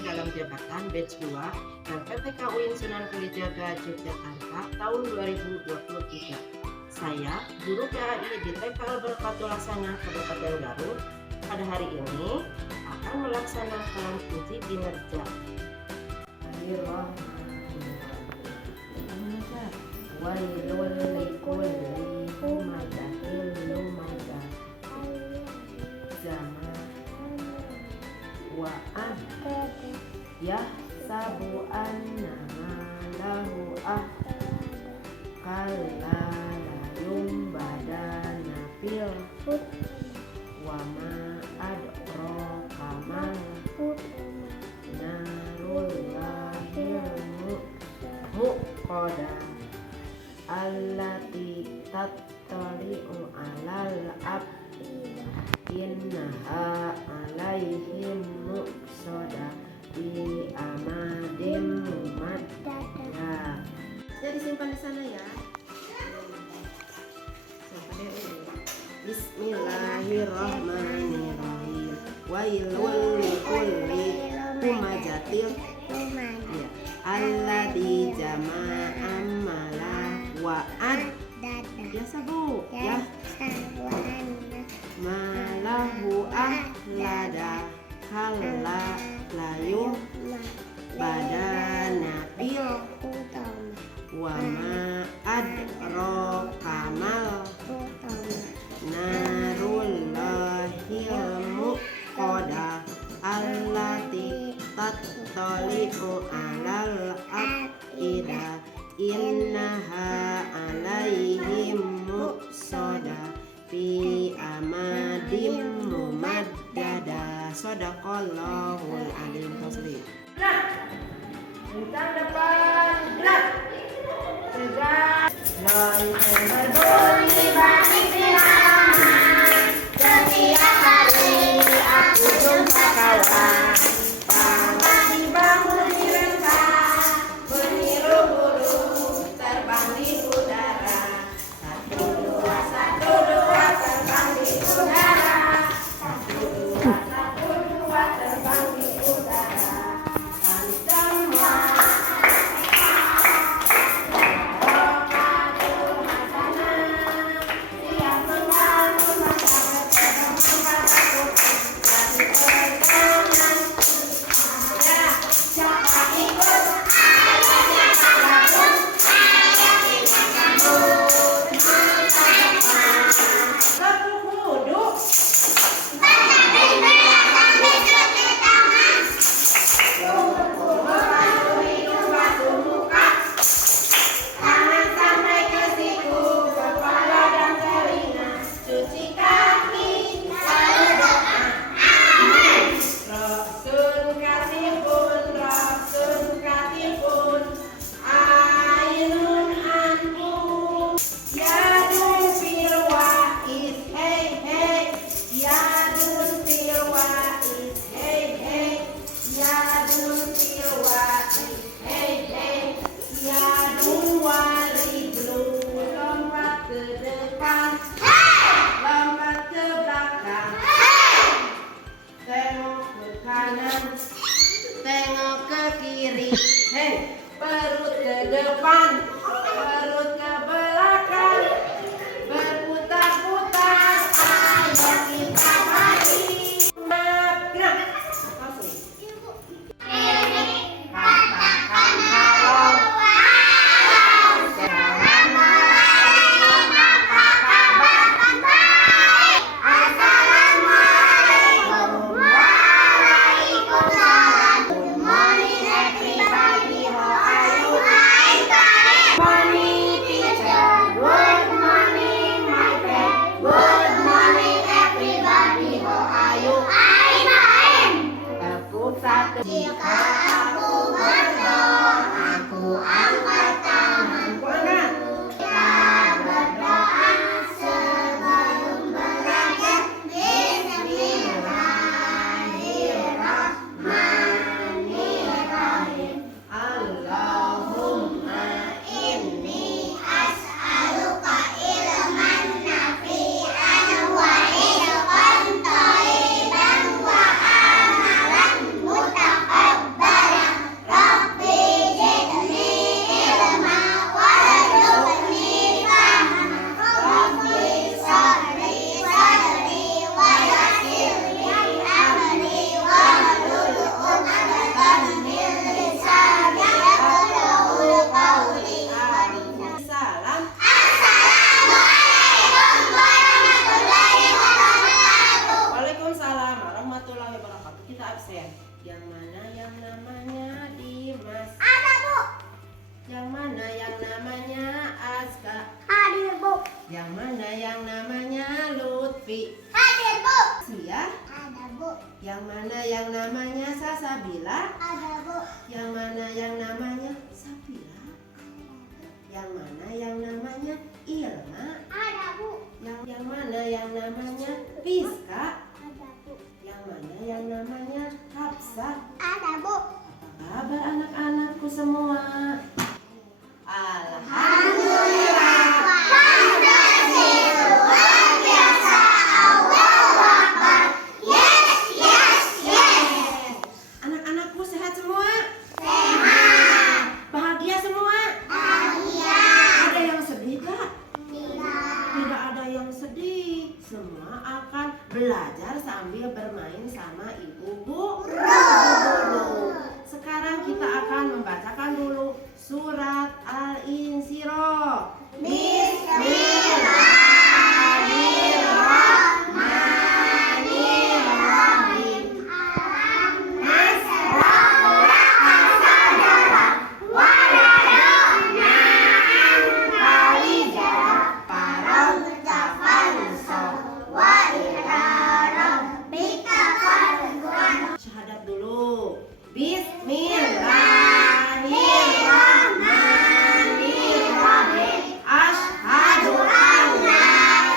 dalam jabatan batch 2 dan PTK UIN Sunan Kalijaga Yogyakarta tahun 2023. Saya, Guru PAI di TK Al-Barakatul Hasanah Kabupaten Garut, pada hari ini akan melaksanakan uji kinerja. Wailul likulli humazatin lumazah wa'ad yahsabu anna malahu kalla la yumbadana fil wa ma adraka mal narul lahil muqadah allati tattali'u alal innaha alaihim muqsadah bi amadim mumaddah. Jadi simpan di sana ya. Bismillahirrahmanirrahim. Wailul likulli humazatil alladzi jama'a mala wa'ad yasabu ya malahu ahlada kalla layum badana bil wa ma adraka mal narul lahil muqadah allati tattali'u alal af'idah innaha alaihim muqsadah fi amadim mumaddadah. Shadaqallahul alim taslim. Bintang depan gerak. Tegak. Lonceng berbunyi bagi siraman. Setiap hari aku jumpa kawan. Tangan di bahu direntang, meniru burung terbang di udara. Satu dua terbang di udara. Satu dua terbang di udara. Kami semua Barakatul Hasanah, siap membangun masa berteman padaku. Kami pegangan ya, siapa ikut? Satu duduk. Tangan sampai ke siku, kepala dan telinga. Cuci kaki, lalu doa. Rasun katipun, ainun antum. Yadun fil wa'is, hey hey. Yadun fil wa'is, hey hey. Yadun fil wa'is, hey hey. Yadun warijlu, lompat ke depan, lompat ke belakang. Tengok ke kanan, tengok ke kiri. Hei, perut ke depan, perut ke belakang. Berputar-putar, ayo kita mari. Gerak. Katakan halo. Assalamualaikum, apa kabar? Assalamualaikum. Waalaikumsalam. Good morning everybody. How are you? Yang mana yang namanya Aska? Hadir, Bu. Yang mana yang namanya Lutfi? Hadir, Bu. Sia? Ada, Bu. Yang mana yang namanya Sasabila? Ada, Bu. Yang mana yang namanya Sapila? Yang mana yang namanya Ilma? Ada, Bu. Yang mana yang namanya Rizka? Ada, Bu. Yang mana yang namanya Hafsah? Ada, Bu. Apa kabar anak-anakku semua? Alhamdulillah. Luar biasa. Allahu Akbar. Yes, yes, yes. Anak-anakku sehat semua? Sehat. Bahagia semua? Bahagia. Ada yang sedih gak? Tidak. Tidak ada yang sedih. Semua akan belajar sambil bermain sama ibu guru. Sekarang kita akan membacakan dulu surat Al-Insyirah. Bismillahirrahmanirrahim. Syahadat dulu. Bismillahirrahmanirrahim. Asyhadu an la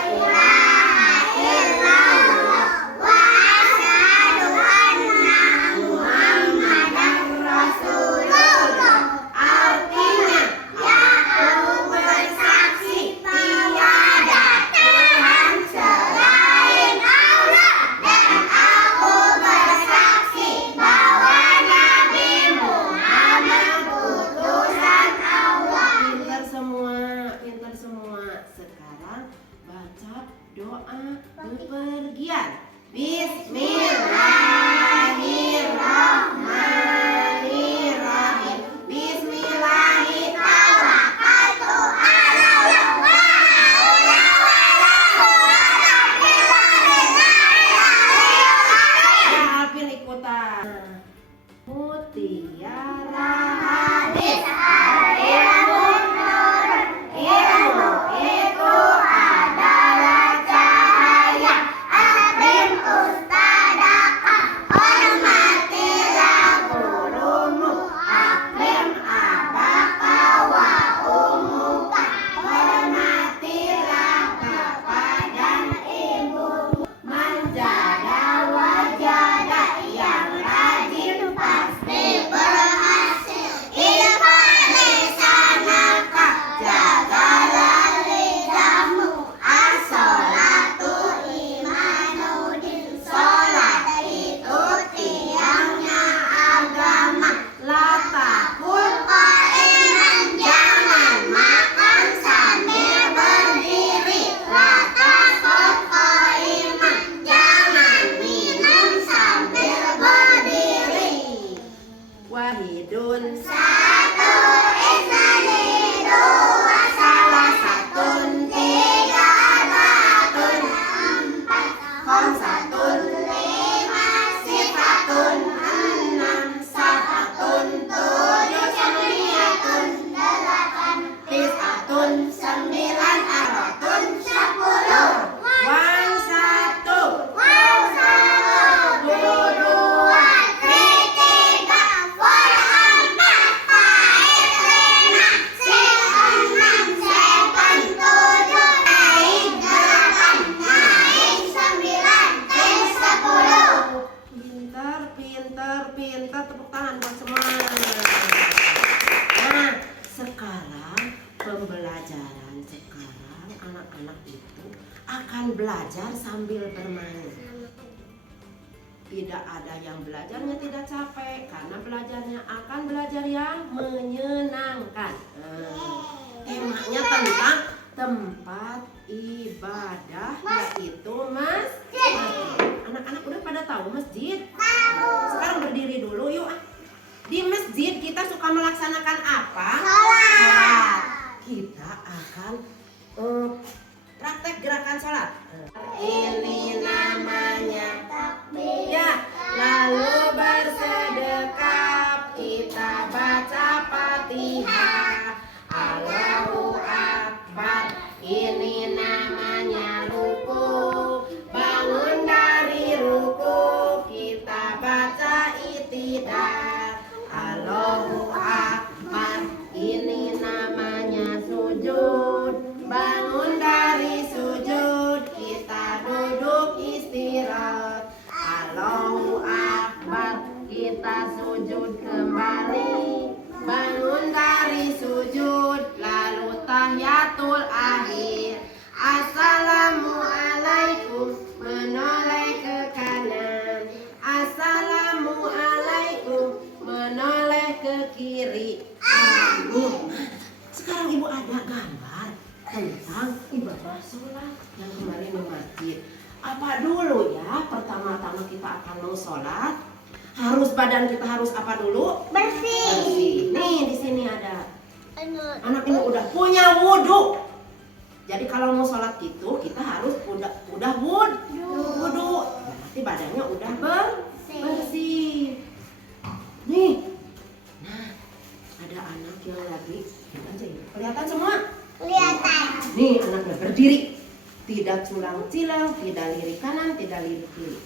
ilaha illallah Wa asyhadu anna Muhammadan Rasulullah. Artinya, Aku bersaksi tiada Tuhan selain Allah, dan aku bersaksi bahwa Nabi Muhammad utusan Allah. pintar semua. Sekarang baca doa bepergian. Bismillahirrahmanirrahim. Tawakkaltu ala Allah, la haula wala quwwata illa billah. Ya, Alvin ikutan. Mutiara Hadis al-ilmu nurun, ilmu itu adalah cahaya. Akrim ustadaka, hormatilah gurumu. Akrim abaka wa umuka, hormatilah bapak dan ibumu. Menjaga wajada yang rajin pasti berhasil. Ilham lisanaka, jagalah lidahmu. As-sholatu imanuddin, sholat itu tiangnya agama. La takut Qaiman, jangan makan sambil berdiri. La takut qaiman, jangan minum sambil berdiri. wahidun Satu, isnani, dua, salah satun, tiga, arbaatun, empat, khamsatun, lima, sifatun, enam, sabatun, tujuh, sembiatun, delapan, tisatun, sembilan, aratun, 10. wan satu pintar tepuk tangan buat semua. Nah, sekarang pembelajaran sekarang anak-anak itu akan belajar sambil bermain. Tidak ada yang belajarnya tidak capek karena belajarnya akan belajar yang menyenangkan. Temanya tentang tempat ibadah, yaitu masjid. Anak-anak udah pada tahu masjid? Sekarang berdiri dulu yuk. Di masjid kita suka melaksanakan apa? Sholat. Kita akan praktek gerakan sholat. Ini namanya takbir. Ya, lalu bersedekap kita baca Fatihah. sujud. Bangun dari sujud, kita duduk istirahat. Allahu Akbar, kita sujud kembali. Bangun dari sujud, lalu tahiyatul akhir. Assalamualaikum, menoleh ke kanan. Assalamualaikum, menoleh ke kiri. Amin. Sekarang ibu ada gambar tentang ibadah sholat yang kemarin di masjid. Apa dulu ya pertama-tama kita akan mau sholat? Harus badan kita harus apa dulu? Bersih. Nih di sini ada anak ini udah punya wudhu. Jadi kalau mau sholat gitu kita harus udah wudhu. Berarti badannya udah bersih. Nih, nah ada anak yang lagi kelihatan semua. Kelihatan. Nih anaknya berdiri, tidak culang-cilang, tidak lirik kanan, tidak lirik kiri.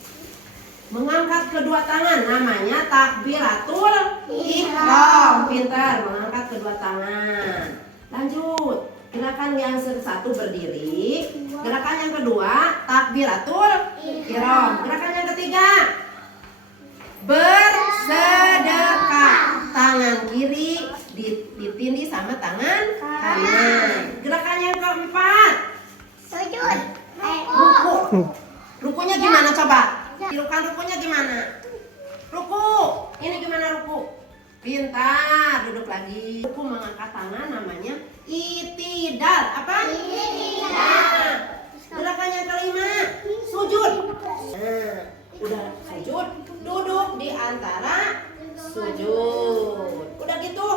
Mengangkat kedua tangan, namanya takbiratul ihram. Pintar, mengangkat kedua tangan. Lanjut, gerakan yang satu berdiri. Gerakan yang kedua takbiratul ihram. Gerakan yang ketiga bersedekah. Tangan kiri ditindih sama tangan kanan. Gerakan yang keempat Sujud. ruku. Rukunya gimana coba? Tirukan rukunya gimana? Ruku. Ini gimana ruku? Pintar, duduk lagi. Ruku mengangkat tangan namanya itidal. Apa? Itidal. Gerakan yang kelima sujud. Nah, udah sujud, duduk di antara sujud. Udah gitu,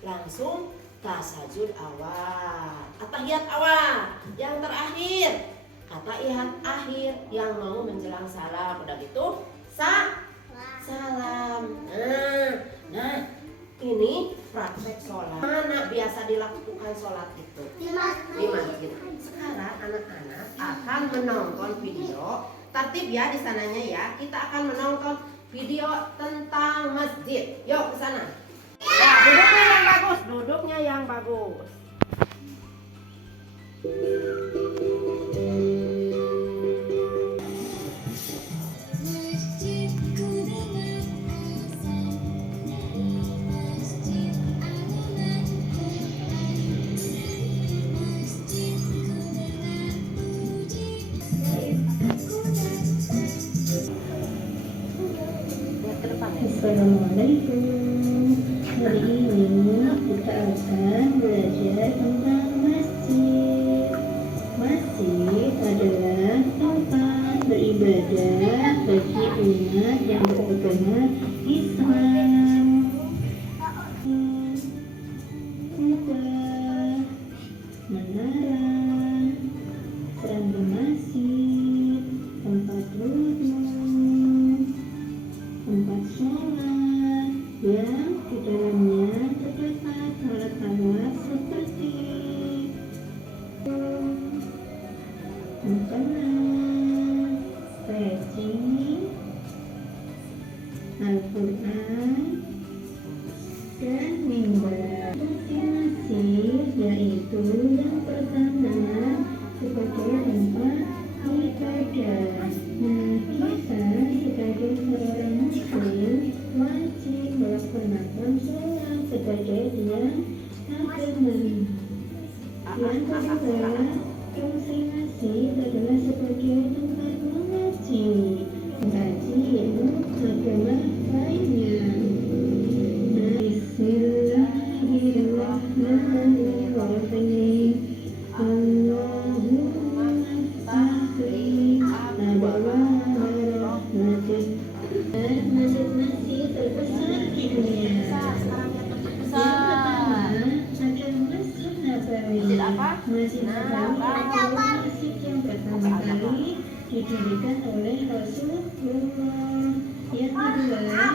langsung tasajud awal, atahiyat awal. Yang terakhir atahiyat akhir yang mau menjelang salam. Udah gitu salam. Nah ini praktek sholat. Mana biasa dilakukan sholat itu? Di masjid. Sekarang anak-anak akan menonton video. Tertib ya di sananya ya. Kita akan menonton video tentang masjid. Yuk ke sana. Ya, duduknya yang bagus. Duduknya yang bagus. Assalamualaikum. Hari ini kita akan belajar tentang masjid. Masjid adalah tempat beribadah bagi umat yang beragama Islam. Kubah, menara, serangga masjid, tempat wudhu, tempat sholat yang di dalamnya terdapat alat-alat seperti makanan, stretching, Al-Quran, dan mimbar. Fungsi masjid yaitu yang pertama sebagai tempat ibadah. Nah, kita sebagai seorang muslim wajib melaksanakan sholat sebagai tiang agama. Yang kedua, fungsi masjid adalah sebagai tempat mengaji ilmu agama lainnya. Bismillahirrahmanirrahim. Allahumma salli ala Muhammad. Masjid terbesar di dunia. Yang pertama adalah Masjid Nabawi. Masjid Nabawi adalah masjid yang pertama kali didirikan oleh Rasulullah. Yang kedua,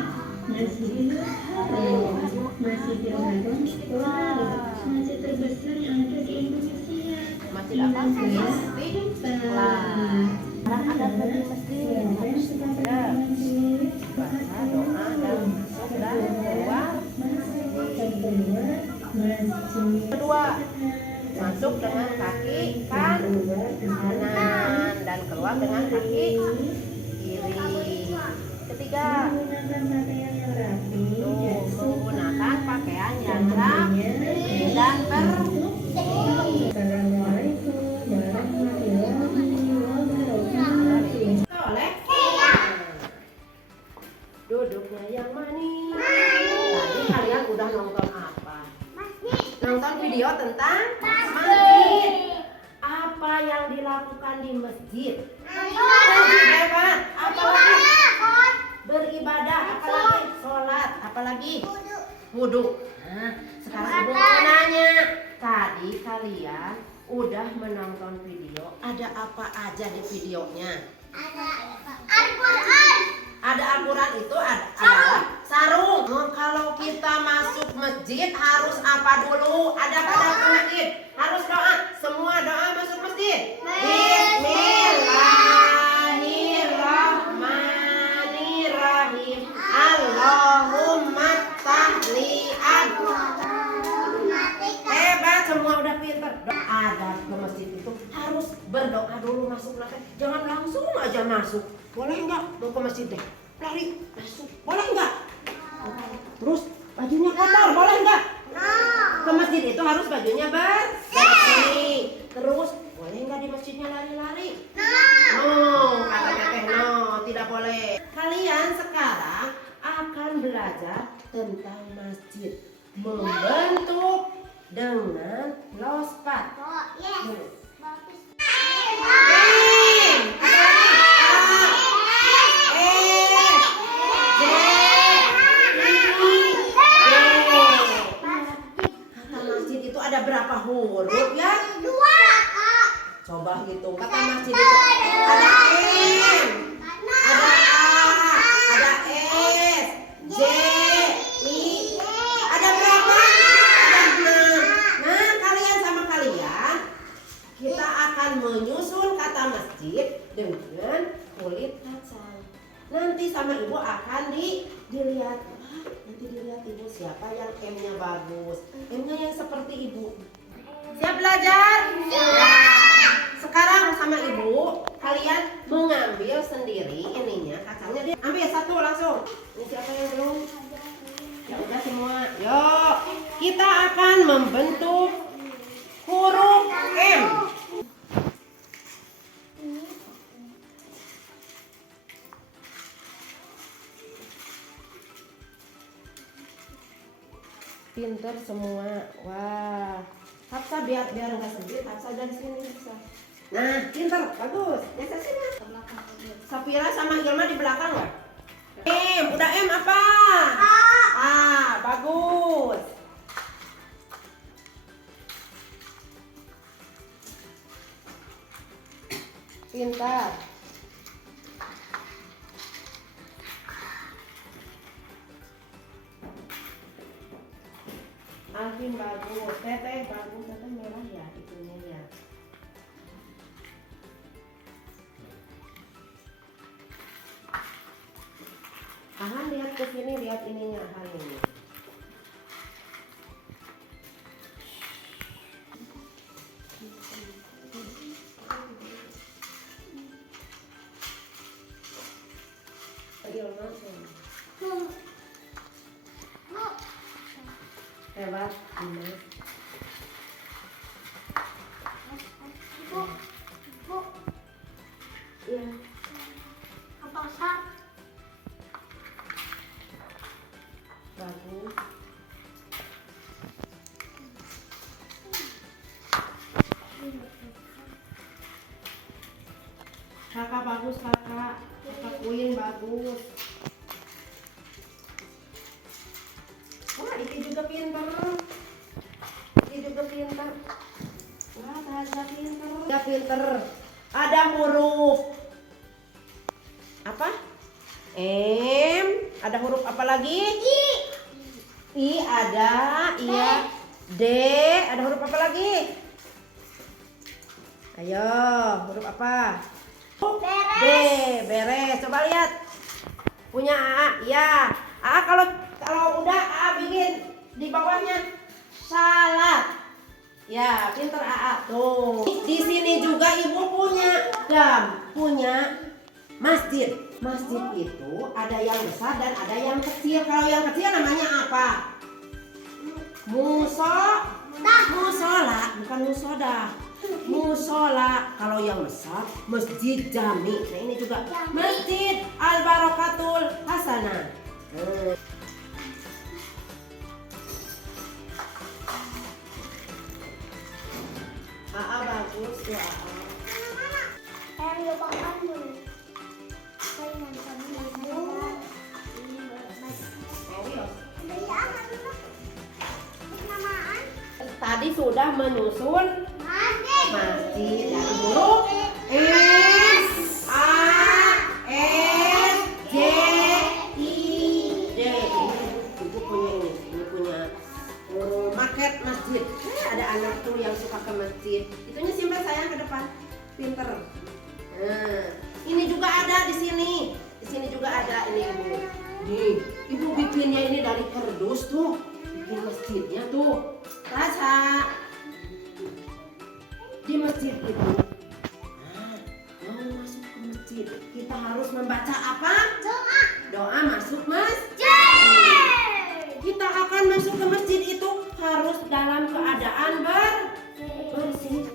Masjidil Haram. Masjidil Haram masjid terbesar yang ada di Indonesia. Masjid apa? Ada masjid. Baca doa dan sudah keluar. Kedua Masuk dengan kaki kanan dan keluar dengan kaki kiri. Ketiga, menggunakan pakaian yang rapi dan bersih. Soleh. Duduknya yang manis. Tadi kalian udah nonton apa? Nonton video tentang masjid. Apa yang dilakukan di masjid? Hebat. Apalagi beribadah, apalagi sholat, apalagi wudhu. Nah, sekarang ibu mau nanya, tadi kalian udah menonton video, ada apa aja di videonya? Ada Al-Quran itu adalah sarung. Kalau kita masuk masjid harus apa dulu? Ada pada masjid harus doa. Semua doa masuk masjid. Bismillahirrahmanirrahim. Allahumma tahli'an. Hebat, semua udah pinter. Ada ke masjid itu harus berdoa dulu masuk belakang. Jangan langsung aja masuk. Boleh nggak mau ke masjid deh? Lari masuk. Boleh nggak? Terus bajunya kotor. Boleh nggak? Ke masjid itu harus bajunya bersih. Terus boleh nggak di masjidnya lari-lari? No, kata teteh no, tidak boleh. Kalian sekarang akan belajar tentang masjid. Membentuk dengan lospat. Ada berapa huruf ya? 2. Coba hitung. Kata masjid itu ada M, ada A, ada S, J, I. Ada berapa? Ada 6. Nah, kalian sama kalian kita akan menyusun kata masjid dengan kulit kacang. Nanti sama ibu akan dilihat. Nanti dilihat ibu siapa yang M-nya bagus. M-nya yang seperti ibu. Siap belajar? Ya. Sekarang sama ibu kalian mengambil sendiri ininya kacangnya. Dia ambil satu langsung. Ini siapa yang belum? Ya udah semua. Yuk, kita akan membentuk huruf M. Pinter semua. Wah, Hafsa biar nggak sedih, Hafsa dari sini bisa. Nah, pinter, bagus. Geser sini. Safira sama Hilma di belakang nggak? M, udah M apa? A, bagus. Pintar. Alvin bagus, teteh bagus, teteh merah ya itunya ya. Ahan lihat ke sini, lihat ininya Ahan ini. Hebat, ini. Iya. Bagus. Kakak bagus kakak. Kakak Queen bagus. Wah, ini juga pintar. Ini juga pintar. Wah, Taza pintar. Ya pintar. Ada huruf apa? M. Ada huruf apa lagi? I ada. Iya. D. Ada huruf apa lagi? Ayo, huruf apa? B. Beres. Coba lihat. Punya A. Ya. A kalau udah A bikin di bawahnya salat. Ya, pinter AA tuh. Di sini juga ibu punya masjid. Masjid itu ada yang besar dan ada yang kecil. Kalau yang kecil namanya apa? Musola, bukan musoda. Musola. Kalau yang besar masjid jami. Nah ini juga masjid Al Barakatul Hasanah. AA bagus ya. Yang lupakan dulu. Saya nonton dulu. Tadi sudah menyusun masjid dari huruf S A S J I D. Ibu punya ini punya maket masjid. Ada anak tuh yang suka ke masjid. Itunya simpan sayang ke depan. Pinter. Nah, ini juga ada di sini. Di sini juga ada ini ibu. Nih, ibu bikinnya ini dari kardus tuh. Bikin masjidnya tuh. Rasa di masjid itu. Nah, mau masuk ke masjid, kita harus membaca apa? Doa masuk masjid. Kita akan masuk ke masjid itu harus dalam keadaan bersih.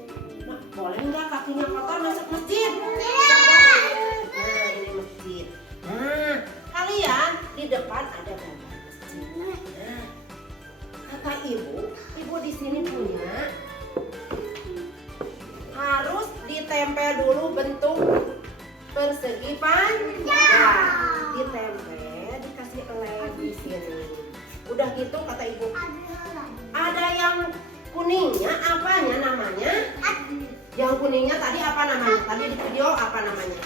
Nah, boleh nggak kakinya kotor masuk masjid? Nah, ini masjid. Nah, kalian di depan ada gambar masjid. Nah, kata ibu di sini punya harus ditempel dulu bentuk persegi panjang. Ditempel, dikasih lem di sini. Udah gitu kata ibu. Ada yang kuningnya, apanya namanya? Yang kuningnya tadi apa namanya? Tadi di video apa namanya?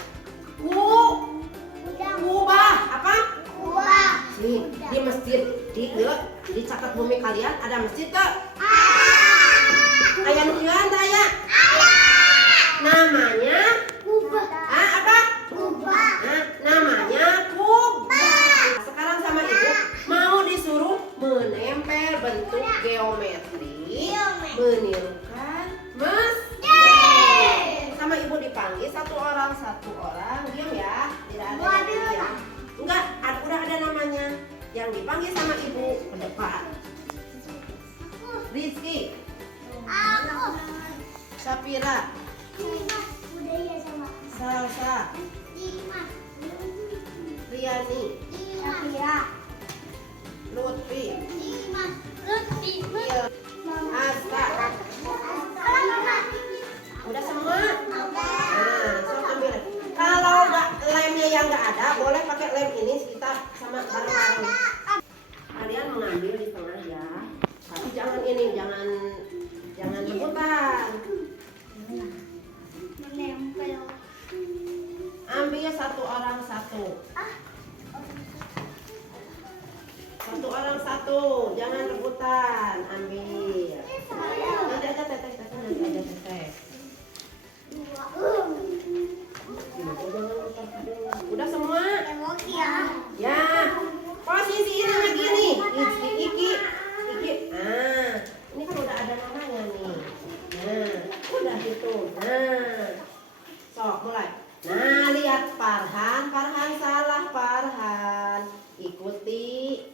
Kubah. Apa? Nih, di masjid di caket bumi kalian ada masjid ke? Ayah nukian tak ya? Namanya? Apa? Nah, namanya kubah. Sekarang sama ibu mau disuruh menempel bentuk geometri, menirukan masjid. Sama ibu dipanggil satu orang, diam ya, tidak ada yang diam. Enggak, udah ada namanya. Yang dipanggil sama ibu ke depan. Rizky, Sapira, Salsa, Riani, Lutfi, Asta. Udah semua? Nah, so ambil. Kalau lemnya yang nggak ada, boleh pakai lem ini kita sama bareng-bareng. Kalian mengambil di tengah ya, tapi jangan rebutan. Ambil satu orang satu, jangan rebutan. Ambil. Nanti aja teteh. Udah semua? Ya. Posisi ini gini. Iki. Nah, ini kan udah ada namanya nih. Nah, udah gitu. Nah. Sok mulai. Nah, lihat Farhan salah Farhan. Ikuti.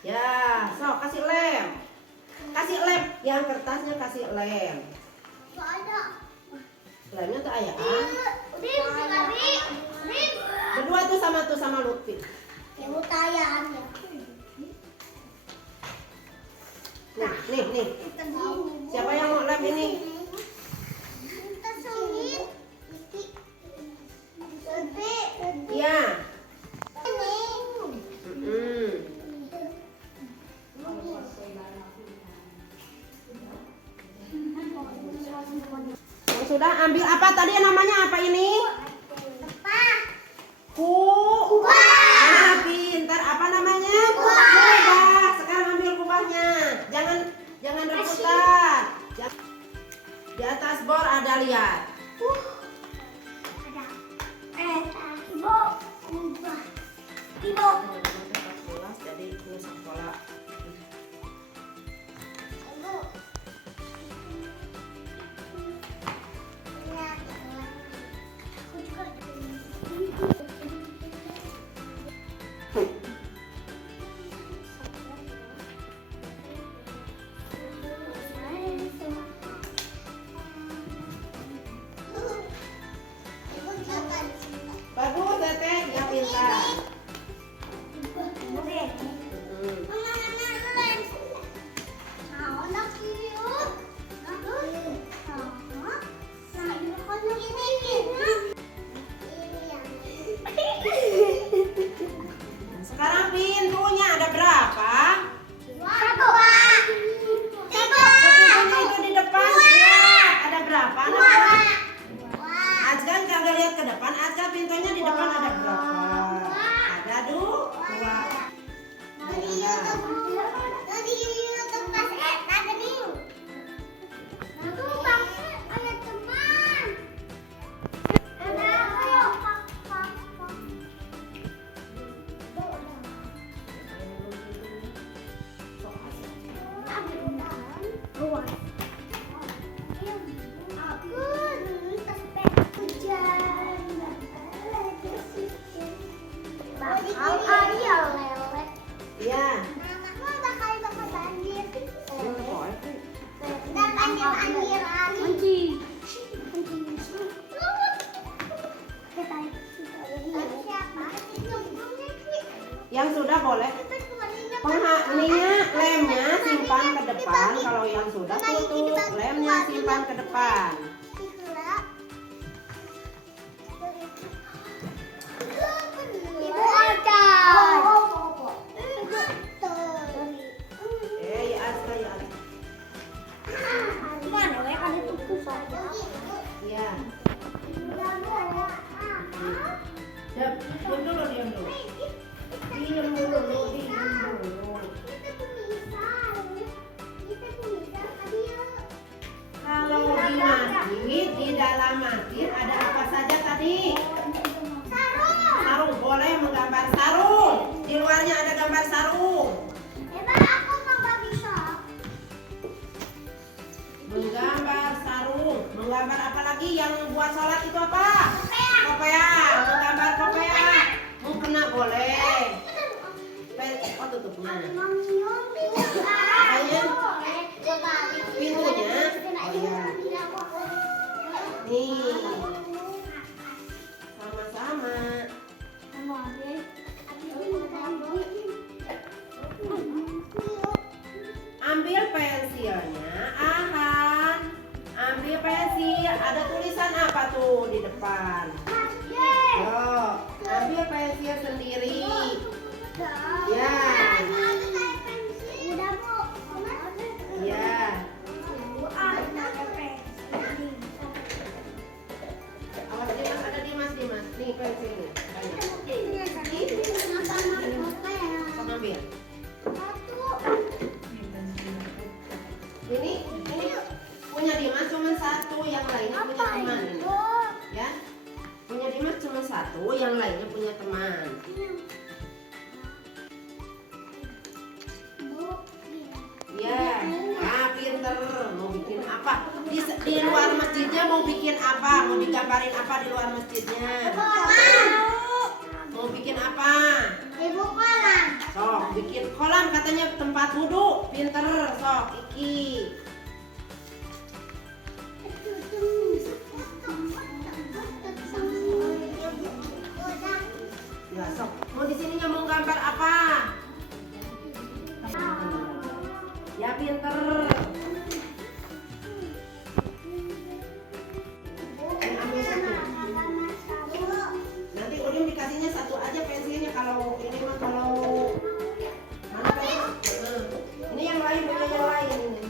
Ya, sok kasih lem. Yang kertasnya kasih lem. Lemnya tuh ayah. Berdua tuh sama Lutfi. Nih. Siapa yang mau lem ini? Iya. Yang sudah ambil apa tadi namanya apa ini? Kubah. Pintar. Apa namanya? Kubah. Sekarang ambil kubahnya. Jangan rebutan. Di atas bor ada lihat. Ibu. Jadi ini sekolah. Yang sudah boleh. Ininya lemnya simpan ke depan. Kalau yang sudah tutup, lemnya simpan ke depan. Ibu ada. Ya Aska ya. Gimana ya kan itu susah. Iya. Diam dulu, diam dulu. Diam dulu, diam dulu. Kalau di masjid, di dalam masjid ada apa saja tadi? Sarung, boleh menggambar sarung. Di luarnya ada gambar sarung. Menggambar sarung. Menggambar apa lagi yang buat sholat itu apa? Kopea. Menggambar kopea. Mukena boleh. Oh tutupnya. Apanya? Pintunya. Oh iya. Nih. Sama-sama. Ambil pensilnya, Ahan. Ambil pensil. Ada tulisan apa tuh di depan? Yo, ambil pensil sendiri. Ya. Ya. Awas Dimas, ada Dimas. Nih pensilnya. Sama ambil. Ini punya Dimas cuma satu, yang lainnya punya teman ini. Ya. Punya Dimas cuma satu, yang lainnya punya teman. Ya, pinter. Mau bikin apa? Di luar masjidnya mau bikin apa? Mau digambarin apa di luar masjidnya? Mau bikin apa? Ibu kolam. Sok, bikin kolam katanya tempat wudhu. Pinter, sok, Iki. Ya, sok. Mau di sininya mau gambar apa? Ya, pinter. Ambil satu. Nanti Udin dikasihnya satu aja pensilnya. Kalau ini mah kalau mana kan? Ini yang lain punya yang lain ini.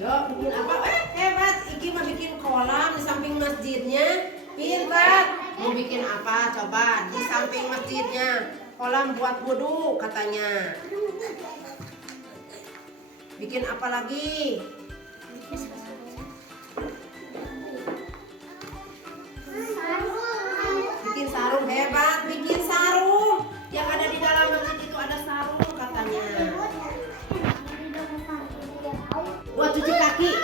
Yo, bikin apa? Hebat. Iki mah bikin kolam di samping masjidnya. Pintar. Mau bikin apa? Coba di samping masjidnya. Kolam buat wudhu katanya. Bikin apa lagi? Bikin sarung. Hebat. Bikin sarung. Yang ada di dalam masjid itu ada sarung katanya. Buat cuci kaki.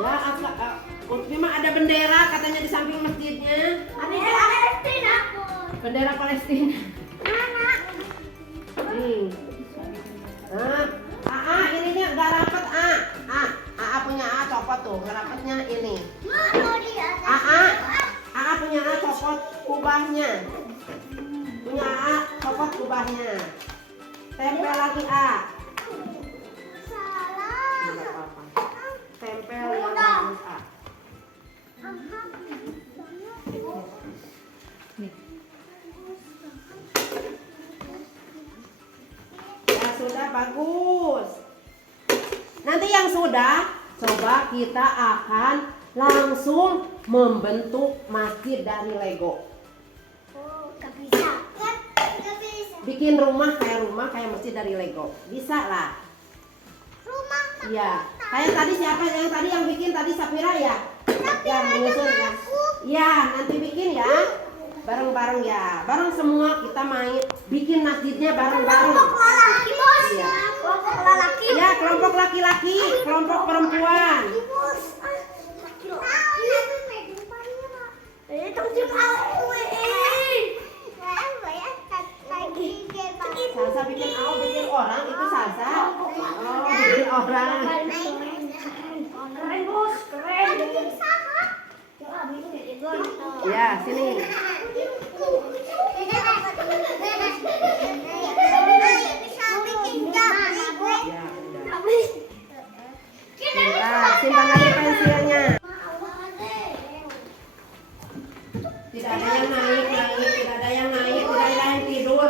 Ya, memang ada bendera katanya di samping masjidnya. Bendera Palestina. Bendera Palestina. Nih. Ininya nggak rapet. Punya copot tuh. Nggak rapetnya ini. Punya copot kubahnya. Punya copot kubahnya. Tempel lagi Tidak apa-apa. Tempel yang bagus Ya sudah, bagus. Nanti yang sudah, coba kita akan langsung membentuk masjid dari Lego. Bikin rumah kayak masjid dari Lego. Bisa lah. Rumah. Iya. Kayak tadi siapa yang bikin tadi Safira ya? Yang menyusun ya. Iya, nanti bikin ya. Bareng-bareng ya. Bareng semua kita main bikin masjidnya bareng-bareng. Kelompok laki bos. Iya. Kelompok laki. Ya, kelompok laki-laki, kelompok perempuan. Bos. Laki-laki. Itu Ya, sini. Ya, udah. Simpan lagi pensilnya. Tidak ada yang naik, tidak ada yang naik, tidak ada yang tidur.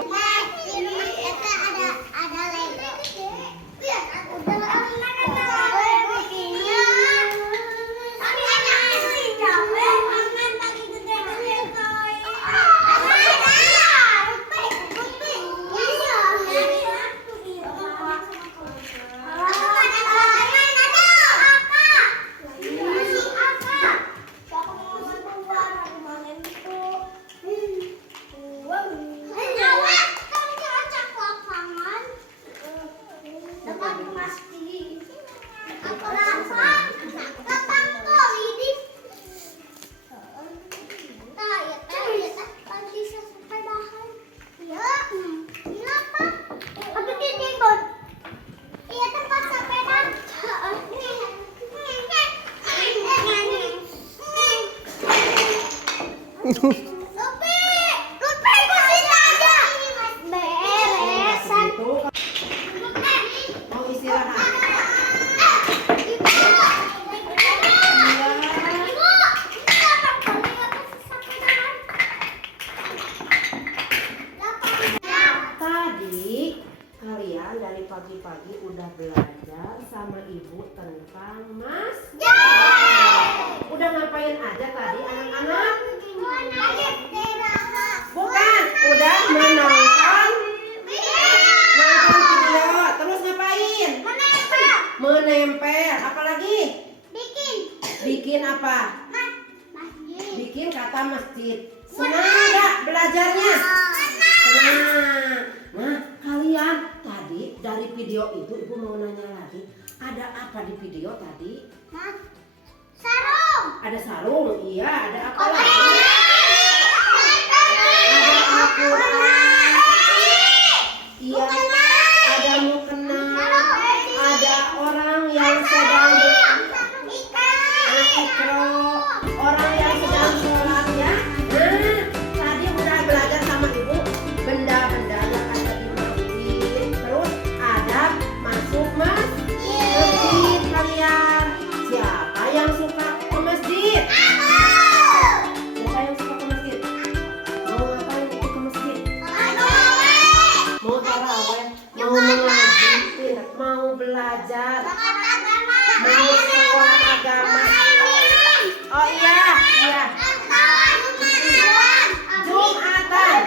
Mau istirahat. Tadi kalian dari pagi-pagi udah belajar sama ibu tentang masjid. Udah ngapain aja tadi anak-anak? Bukan, udah menonton video. Terus ngapain? Menempel. Apalagi? Bikin apa? Bikin kata masjid. Senang nggak belajarnya? Senang. Nah, kalian tadi dari video itu ibu mau nanya lagi. Ada apa di video tadi? Sarung. Ada sarung. Iya, ada apa lagi? Ada Al-Quran. Iya, ada mukena. Ada orang yang sedang Iqra, orang yang sedang sholat ya. Nah, tadi udah belajar sama ibu benda-benda yang ada di masjid. Terus ada masuk masjid kalian. Siapa yang suka ke masjid? Siapa yang suka ke masjid? Mau ngapain itu ke masjid? Mau taraweh, mau mengaji, mau belajar, mau sekolah agama. Oh iya, iya. Jumatan.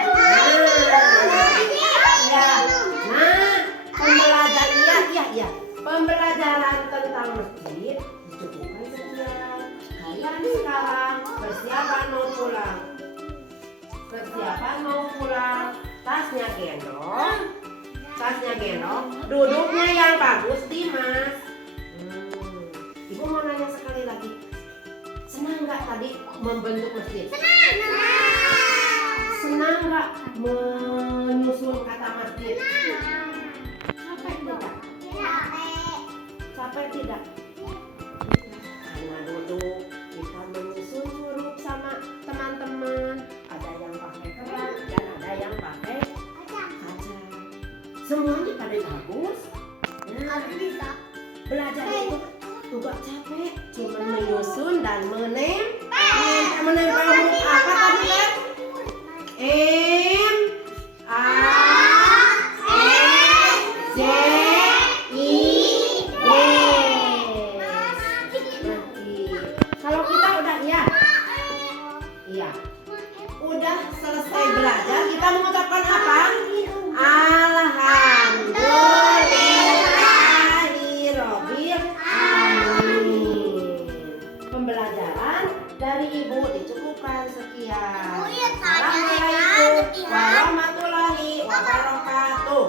Iya. Nah, pembelajaran iya. Pembelajaran tentang masjid dicukupkan sekian. Kalian sekarang persiapan mau pulang. Tasnya gendong. Duduknya yang bagus, Dimas. Ibu mau nanya sekali lagi. Senang nggak tadi membentuk masjid? Senang nggak menyusun kata masjid? Capek tidak? Karena duduk kita menyusun huruf sama teman-teman. Ada yang pakai kertas dan ada yang pakai kaca. Semuanya pada bagus. Nah, belajar itu nggak capek, cuma menyusun dan menempel huruf apa tadi kan? M A N J I D. Kalau kita udah iya, udah selesai belajar, kita mengucapkan apa? Alhamdulillahirobbil alamin. Pembelajaran dari ibu dicukupkan sekian. Assalamualaikum warahmatullahi wabarakatuh.